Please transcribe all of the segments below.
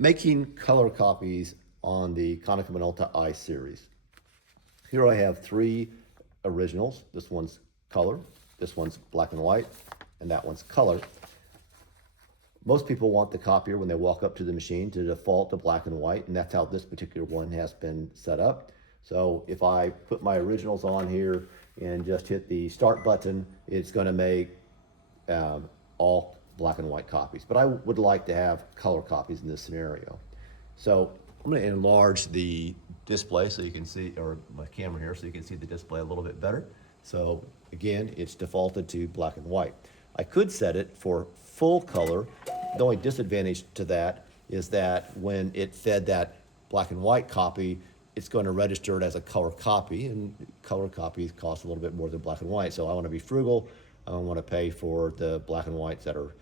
Making color copies on the Konica Minolta I series. Here I have three originals. This one's color, this one's black and white, and that one's color. Most people want the copier when they walk up to the machine to default to black and white, and that's how this particular one has been set up. So if I put my originals on here and just hit the start button, it's going to make all black and white copies. But I would like to have color copies in this scenario. So I'm going to enlarge the display so you can see, or my camera here, so you can see the display a little bit better. So again, it's defaulted to black and white. I could set it for full color. The only disadvantage to that is that when it fed that black and white copy, it's going to register it as a color copy, and color copies cost a little bit more than black and white. So I want to be frugal. I don't want to pay for the black and whites that are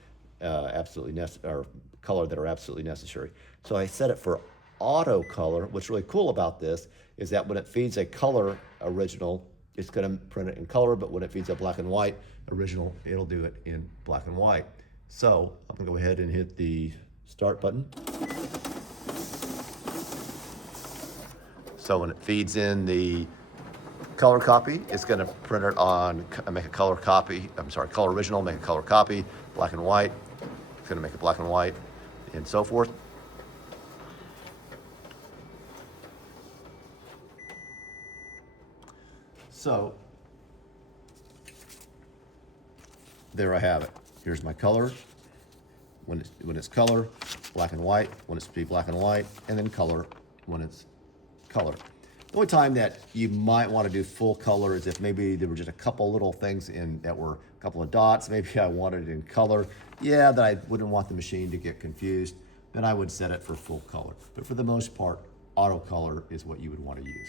absolutely necessary, or color that are absolutely necessary. So I set it for auto color. What's really cool about this is that when it feeds a color original, it's going to print it in color, but when it feeds a black and white original, it'll do it in black and white. So I'm going to go ahead and hit the start button. So when it feeds in the color copy, it's going to print it on, make a color copy, color original, make a color copy, black and white, it's going to make a black and white, and so forth. So there I have it. Here's my color. When it's color, black and white, when it's black and white, and then color when it's color. The only time that you might want to do full color is if maybe there were just a couple little things that were a couple of dots. Maybe I wanted it in color. Yeah, that I wouldn't want the machine to get confused. Then I would set it for full color. But for the most part, auto color is what you would want to use.